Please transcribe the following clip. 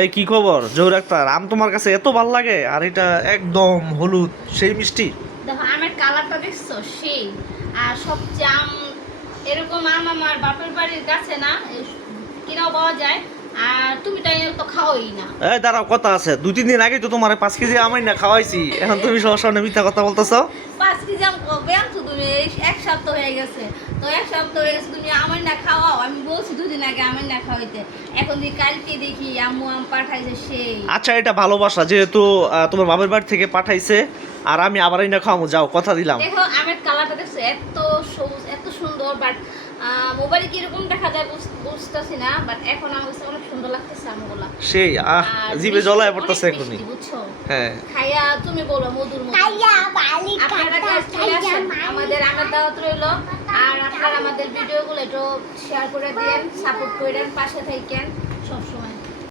এই কি খবর জহুর আক্তার? আম তোমার কাছে এত ভাল লাগে? আর এটা একদম হলুদ, সেই মিষ্টি। দেখো আমের কালারটা দেখছো সেই। আর সবচেয়ে আম এরকম আম আমার বাপের বাড়ির কাছে না কিনাও পাওয়া যায়। আর তুমি তাই তো খাওয়াই না। এই দাঁড়াও, কথা আছে। 2-3 দিন আগে তো তোমার 5 কেজি আমই না খাওয়াইছি, এখন তুমি সবার সামনে মিথ্যা কথা বলতেছো। 5 কেজি আম কবে আনছো তুমি? এক সপ্তাহ হয়ে গেছে। তো এক সপ্তাহ হয়ে গেছে তুমি আমার না খাওয়াও। আমি বলছি 2 দিন আগে আমার না খাওয়াইতে। এখন দেখি কালকে দেখি আম্মু আম পাঠাইছে সেই। আচ্ছা, এটা ভালোবাসা, যেহেতু তোমার বাবার বাড়ি থেকে পাঠাইছে, আর আমি আবারই না খাওয়াবো। যাও, কথা দিলাম। দেখো আমের কালারটা দেখছো এত সবুজ এত সুন্দর। বাট মোবাইলে কিরকম দেখা যায় বুঝতেছি না। বাট এখন আমার কাছে অনেক সুন্দর লাগতেছে আমগুলা। সেই আর জিভে জলায় পড়তেছে অনেক এখনই। মিষ্টি, বুঝছো? হ্যাঁ। খাইয়া তুমি বলো মধুর মতো। আপনারা কাছে চলে আসেন, আমাদের আমের দাওয়াত রইলো। আর আপনারা আমাদের ভিডিওগুলো একটু শেয়ার করে দিয়েন, সাপোর্ট করেন, পাশে থাকেন।